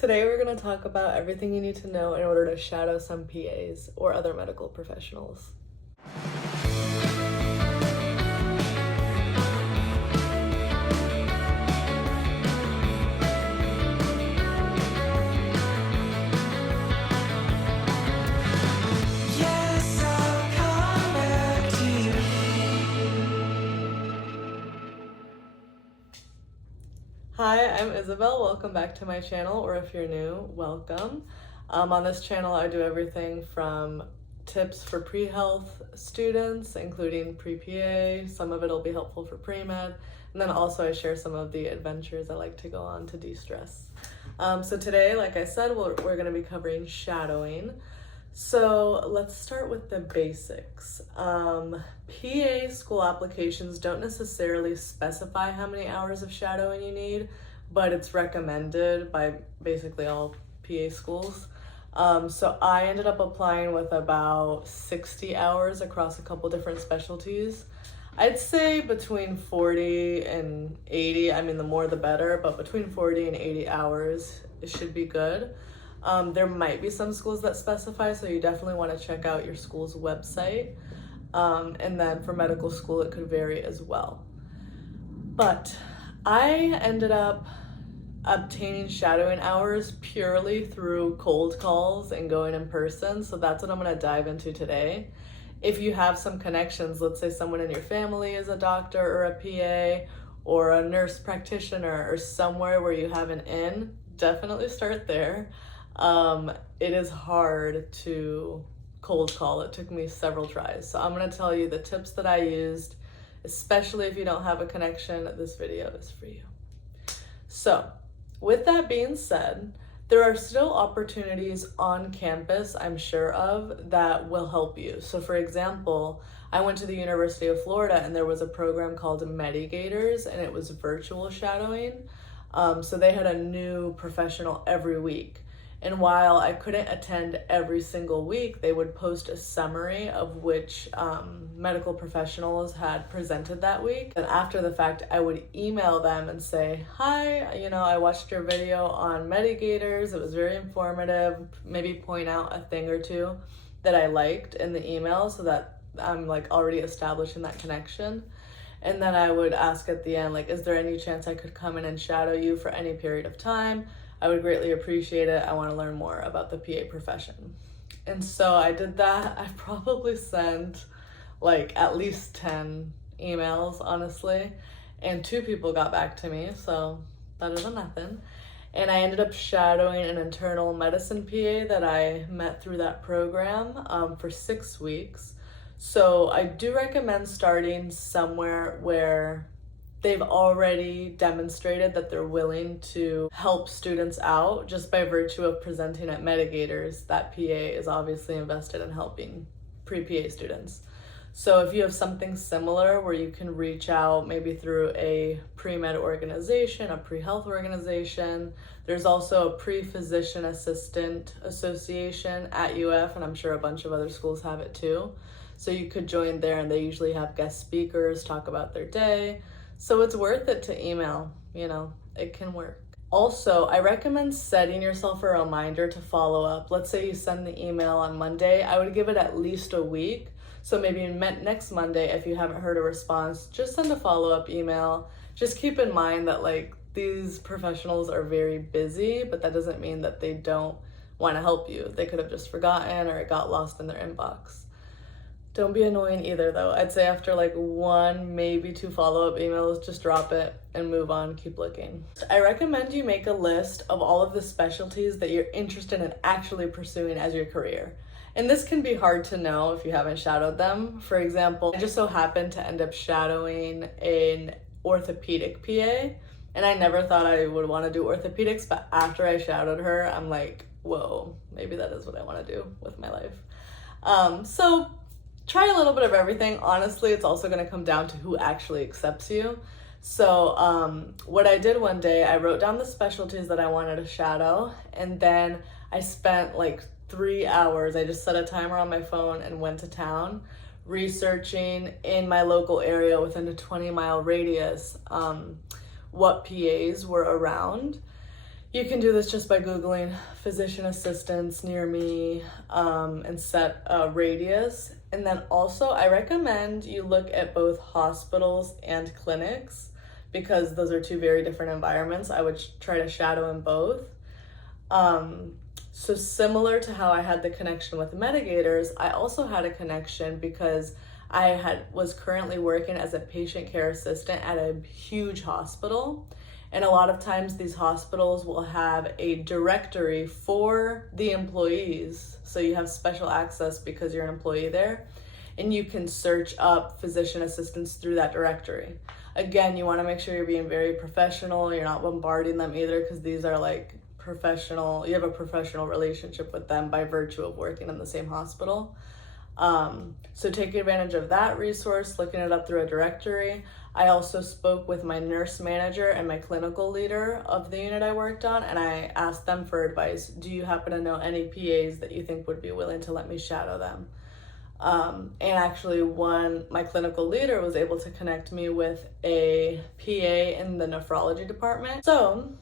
Today we're going to talk about everything you need to know in order to shadow some PAs or other medical professionals. Hi, I'm Isabel. Welcome back to my channel, or if you're new, welcome. On this channel, I do everything from tips for pre-health students, including pre-PA. Some of it will be helpful for pre-med, and then also I share some of the adventures I like to go on to de-stress. So today, like I said, we're going to be covering shadowing. So let's start with the basics. PA school applications don't necessarily specify how many hours of shadowing you need, but it's recommended by basically all PA schools. So I ended up applying with about 60 hours across a couple different specialties. I'd say between 40 and 80, I mean the more the better, but between 40 and 80 hours, it should be good. There might be some schools that specify, so you definitely want to check out your school's website. And then for medical school, it could vary as well. But I ended up obtaining shadowing hours purely through cold calls and going in person, so that's what I'm going to dive into today. If you have some connections, let's say someone in your family is a doctor or a PA or a nurse practitioner or somewhere where you have an in, definitely start there. It is hard to cold call. It took me several tries. So I'm going to tell you the tips that I used, especially if you don't have a connection. This video is for you. So with that being said, there are still opportunities on campus, I'm sure of, that will help you. So for example, I went to the University of Florida and there was a program called Medigators, and it was virtual shadowing. So they had a new professional every week. And while I couldn't attend every single week, they would post a summary of which medical professionals had presented that week. And after the fact, I would email them and say, hi, I watched your video on Medigators. It was very informative. Maybe point out a thing or two that I liked in the email so that I'm already establishing that connection. And then I would ask at the end, is there any chance I could come in and shadow you for any period of time? I would greatly appreciate it. I want to learn more about the PA profession. And so I did that. I probably sent at least 10 emails, honestly, and 2 people got back to me, so better than nothing. And I ended up shadowing an internal medicine PA that I met through that program for 6 weeks. So I do recommend starting somewhere where they've already demonstrated that they're willing to help students out just by virtue of presenting at Medigators. That PA is obviously invested in helping pre-PA students. So if you have something similar where you can reach out maybe through a pre-med organization, a pre-health organization, there's also a pre-physician assistant association at UF, and I'm sure a bunch of other schools have it too. So you could join there, and they usually have guest speakers talk about their day. So it's worth it to email, it can work. Also, I recommend setting yourself a reminder to follow up. Let's say you send the email on Monday, I would give it at least a week. So maybe next Monday, if you haven't heard a response, just send a follow-up email. Just keep in mind that these professionals are very busy, but that doesn't mean that they don't want to help you. They could have just forgotten or it got lost in their inbox. Don't be annoying either, though. I'd say after 1, maybe 2 follow-up emails, just drop it and move on, keep looking. I recommend you make a list of all of the specialties that you're interested in actually pursuing as your career. And this can be hard to know if you haven't shadowed them. For example, I just so happened to end up shadowing an orthopedic PA, and I never thought I would want to do orthopedics, but after I shadowed her, I'm like, whoa, maybe that is what I want to do with my life. So try a little bit of everything. Honestly, it's also going to come down to who actually accepts you. So what I did one day, I wrote down the specialties that I wanted to shadow, and then I spent 3 hours. I just set a timer on my phone and went to town researching in my local area within a 20-mile radius what PAs were around. You can do this just by Googling physician assistants near me and set a radius. And then also I recommend you look at both hospitals and clinics because those are two very different environments. I would try to shadow in both. So similar to how I had the connection with mitigators, I also had a connection because I was currently working as a patient care assistant at a huge hospital. And a lot of times these hospitals will have a directory for the employees. So you have special access because you're an employee there. And you can search up physician assistants through that directory. Again, you want to make sure you're being very professional. You're not bombarding them either because these are like professional. You have a professional relationship with them by virtue of working in the same hospital. So take advantage of that resource, looking it up through a directory. I also spoke with my nurse manager and my clinical leader of the unit I worked on, and I asked them for advice. Do you happen to know any PAs that you think would be willing to let me shadow them? And actually my clinical leader was able to connect me with a PA in the nephrology department. So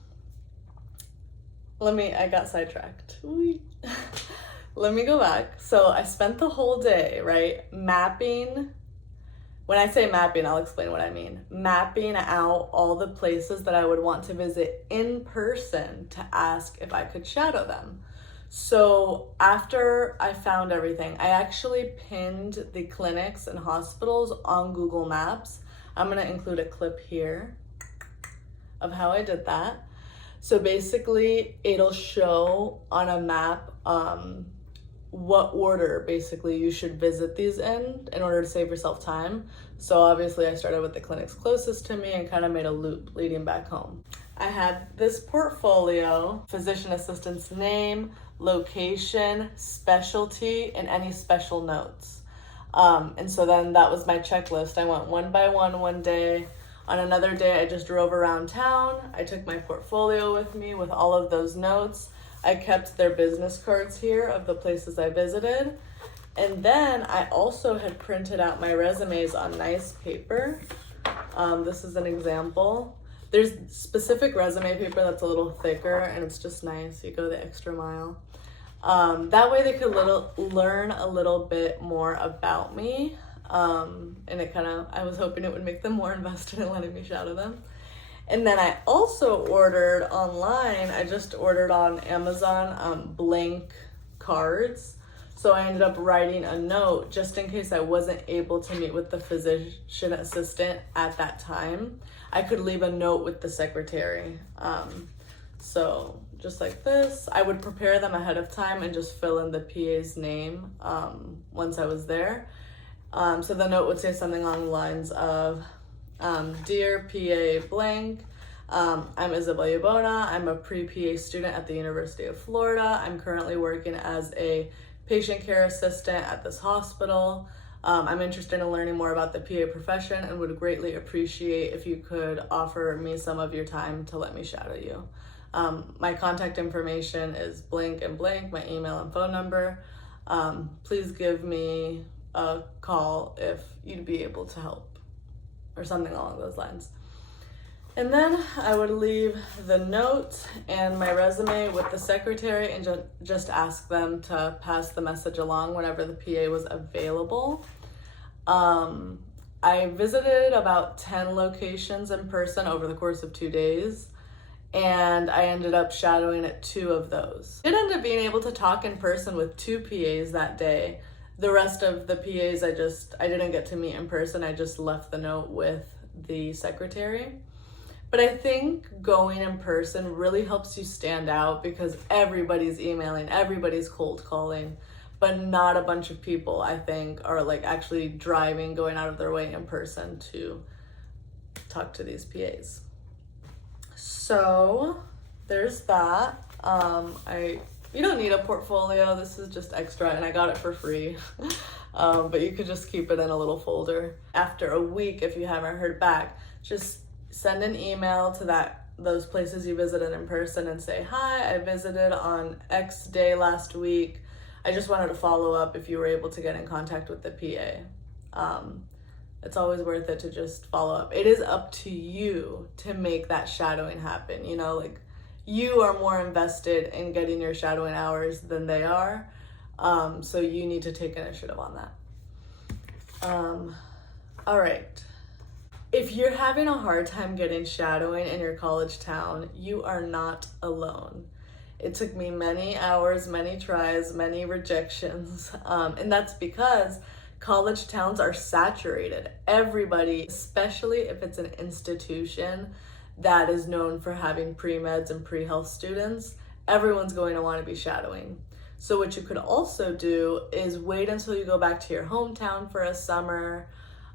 I got sidetracked. Let me go back. So I spent the whole day, right, mapping. When I say mapping, I'll explain what I mean. Mapping out all the places that I would want to visit in person to ask if I could shadow them. So after I found everything, I actually pinned the clinics and hospitals on Google Maps. I'm gonna include a clip here of how I did that. So basically it'll show on a map what order basically you should visit these in order to save yourself time. So obviously I started with the clinics closest to me and kind of made a loop leading back home. I had this portfolio, physician assistant's name, location, specialty, and any special notes. And so then that was my checklist. I went one by one day. On another day, I just drove around town. I took my portfolio with me with all of those notes. I kept their business cards here of the places I visited. And then I also had printed out my resumes on nice paper. This is an example. There's specific resume paper that's a little thicker and it's just nice. You go the extra mile. That way they could learn a little bit more about me. And I was hoping it would make them more invested in letting me shadow them. And then I also ordered online, I just ordered on Amazon blank cards. So I ended up writing a note just in case I wasn't able to meet with the physician assistant at that time. I could leave a note with the secretary. So just like this, I would prepare them ahead of time and just fill in the PA's name once I was there. So the note would say something along the lines of, Dear PA blank, I'm Isabel Yabona. I'm a pre-PA student at the University of Florida. I'm currently working as a patient care assistant at this hospital. I'm interested in learning more about the PA profession and would greatly appreciate if you could offer me some of your time to let me shadow you. My contact information is blank and blank, my email and phone number. Please give me a call if you'd be able to help, or something along those lines. And then I would leave the note and my resume with the secretary and just ask them to pass the message along whenever the PA was available. I visited about 10 locations in person over the course of 2 days, and I ended up shadowing at 2 of those. I did end up being able to talk in person with 2 PAs that day. The rest of the PAs I didn't get to meet in person. I just left the note with the secretary. But I think going in person really helps you stand out because everybody's emailing, everybody's cold calling, but not a bunch of people, I think, are like actually going out of their way in person to talk to these PAs. So there's that. You don't need a portfolio. This is just extra and I got it for free. But you could just keep it in a little folder. After a week, if you haven't heard back, just send an email to those places you visited in person and say, hi, I visited on X day last week. I just wanted to follow up if you were able to get in contact with the PA. It's always worth it to just follow up. It is up to you to make that shadowing happen. you are more invested in getting your shadowing hours than they are. So you need to take initiative on that. All right. If you're having a hard time getting shadowing in your college town, you are not alone. It took me many hours, many tries, many rejections, and that's because college towns are saturated. Everybody, especially if it's an institution that is known for having pre-meds and pre-health students, everyone's going to want to be shadowing. So what you could also do is wait until you go back to your hometown for a summer,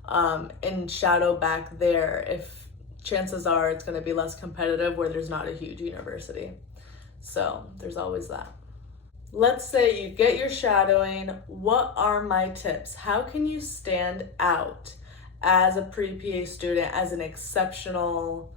and shadow back there if chances are it's going to be less competitive where there's not a huge university. So there's always that. Let's say you get your shadowing. What are my tips? How can you stand out as a pre-PA student, as an exceptional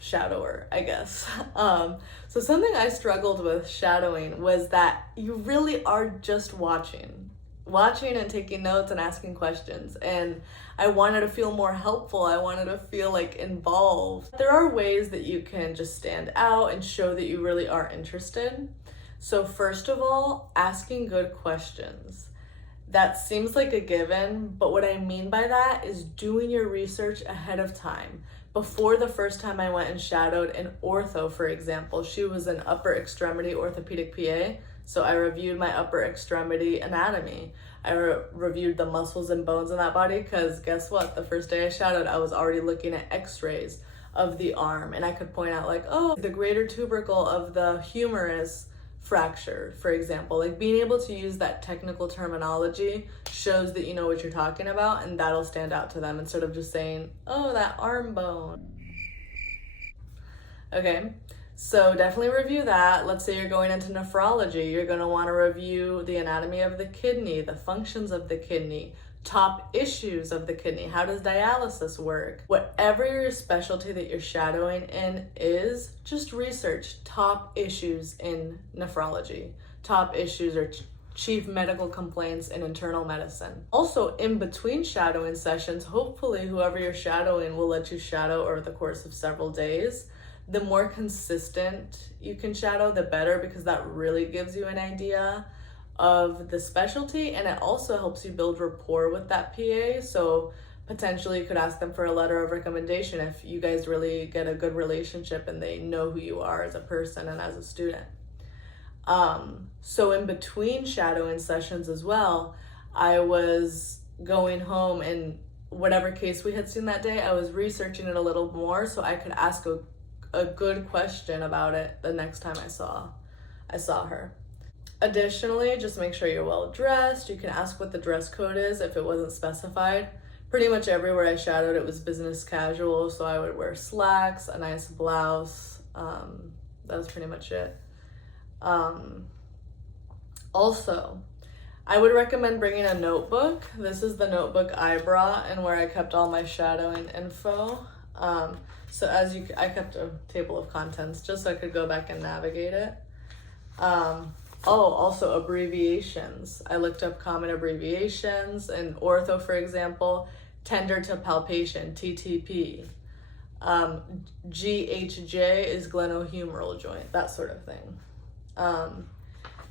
shadower, I guess? So something I struggled with shadowing was that you really are just watching and taking notes and asking questions. And I wanted to feel more helpful. I wanted to feel like involved. There are ways that you can just stand out and show that you really are interested. So first of all, asking good questions. That seems like a given, but what I mean by that is doing your research ahead of time. Before the first time I went and shadowed in ortho, for example, she was an upper extremity orthopedic PA. So I reviewed my upper extremity anatomy. I reviewed the muscles and bones in that body because guess what? The first day I shadowed, I was already looking at x-rays of the arm, and I could point out like, oh, the greater tubercle of the humerus fractured, for example. Like being able to use that technical terminology shows that you know what you're talking about, and that'll stand out to them instead of just saying, oh, that arm bone. Okay. So definitely review that. Let's say you're going into nephrology. You're going to want to review the anatomy of the kidney, the functions of the kidney, top issues of the kidney. How does dialysis work? Whatever your specialty that you're shadowing in is, just research top issues in nephrology, top issues or chief medical complaints in internal medicine. Also, in between shadowing sessions, hopefully whoever you're shadowing will let you shadow over the course of several days. The more consistent you can shadow, the better, because that really gives you an idea of the specialty, and it also helps you build rapport with that PA. So potentially you could ask them for a letter of recommendation if you guys really get a good relationship and they know who you are as a person and as a student. So in between shadowing sessions as well, I was going home and whatever case we had seen that day, I was researching it a little more so I could ask a good question about it the next time I saw her. Additionally, just make sure you're well dressed. You can ask what the dress code is if it wasn't specified. Pretty much everywhere I shadowed it was business casual, so I would wear slacks, a nice blouse. That was pretty much it. Also, I would recommend bringing a notebook. This is the notebook I brought and where I kept all my shadowing info. So I kept a table of contents just so I could go back and navigate it. Also abbreviations. I looked up common abbreviations in ortho, for example, tender to palpation, TTP. GHJ is glenohumeral joint, that sort of thing.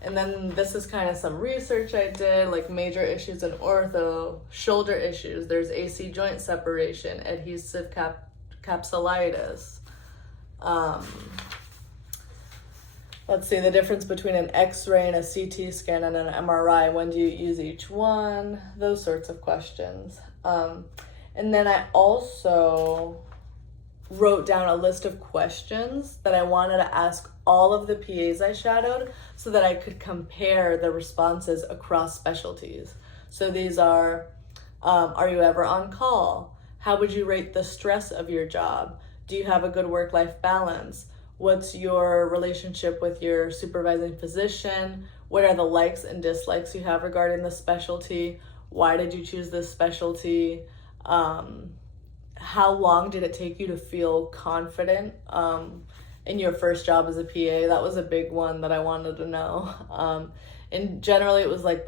And then this is kind of some research I did, like major issues in ortho, shoulder issues. There's AC joint separation, adhesive capsulitis. Let's see the difference between an X-ray and a CT scan and an MRI. When do you use each one? Those sorts of questions. And then I also wrote down a list of questions that I wanted to ask all of the PAs I shadowed so that I could compare the responses across specialties. So these are you ever on call? How would you rate the stress of your job? Do you have a good work-life balance? What's your relationship with your supervising physician? What are the likes and dislikes you have regarding the specialty? Why did you choose this specialty? How long did it take you to feel confident in your first job as a PA? That was a big one that I wanted to know. And generally it was like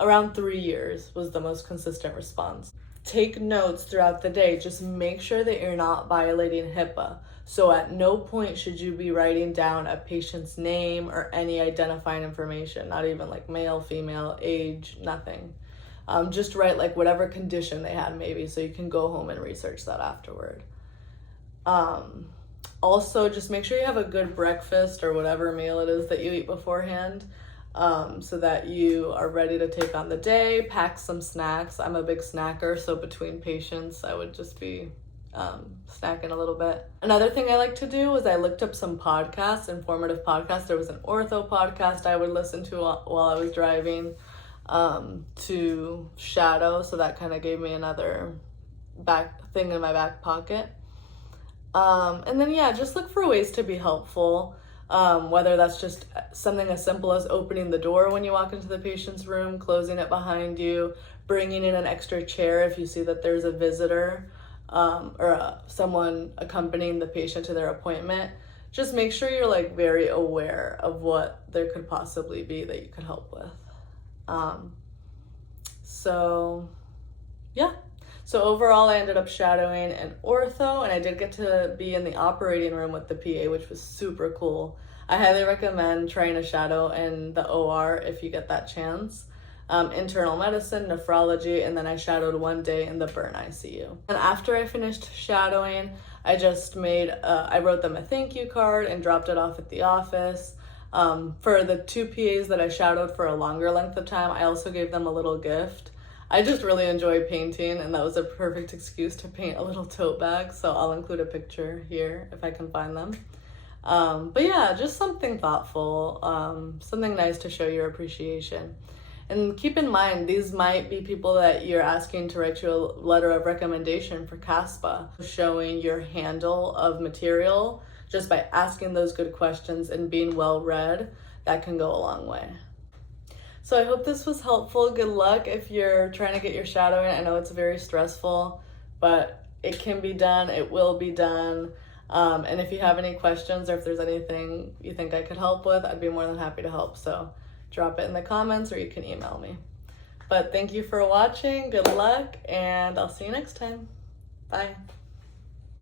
around 3 years was the most consistent response. Take notes throughout the day. Just make sure that you're not violating HIPAA. So at no point should you be writing down a patient's name or any identifying information, not even like male, female, age, nothing. Just write like whatever condition they had maybe, so you can go home and research that afterward. Also, just make sure you have a good breakfast or whatever meal it is that you eat beforehand, so that you are ready to take on the day. Pack some snacks. I'm a big snacker, so between patients, I would just be snacking a little bit. Another thing I like to do is I looked up some podcasts, informative podcasts. There was an ortho podcast I would listen to while I was driving to shadow, so that kind of gave me another back thing in my back pocket. And then just look for ways to be helpful, whether that's just something as simple as opening the door when you walk into the patient's room, closing it behind you, bringing in an extra chair if you see that there's a visitor, or someone accompanying the patient to their appointment. Just make sure you're like very aware of what there could possibly be that you could help with. So overall, I ended up shadowing an ortho, and I did get to be in the operating room with the PA, which was super cool. I highly recommend trying a shadow in the OR if you get that chance. Internal medicine, nephrology, and then I shadowed one day in the burn ICU. And after I finished shadowing, I just I wrote them a thank you card and dropped it off at the office. For the 2 PAs that I shadowed for a longer length of time, I also gave them a little gift. I just really enjoy painting, and that was a perfect excuse to paint a little tote bag, so I'll include a picture here if I can find them. But yeah, just something thoughtful, something nice to show your appreciation. And keep in mind, these might be people that you're asking to write you a letter of recommendation for CASPA, showing your handle of material. Just by asking those good questions and being well read, that can go a long way. So I hope this was helpful. Good luck if you're trying to get your shadowing. I know it's very stressful, but it can be done. It will be done. And if you have any questions, or if there's anything you think I could help with, I'd be more than happy to help. So drop it in the comments, or you can email me. But thank you for watching. Good luck, and I'll see you next time. Bye.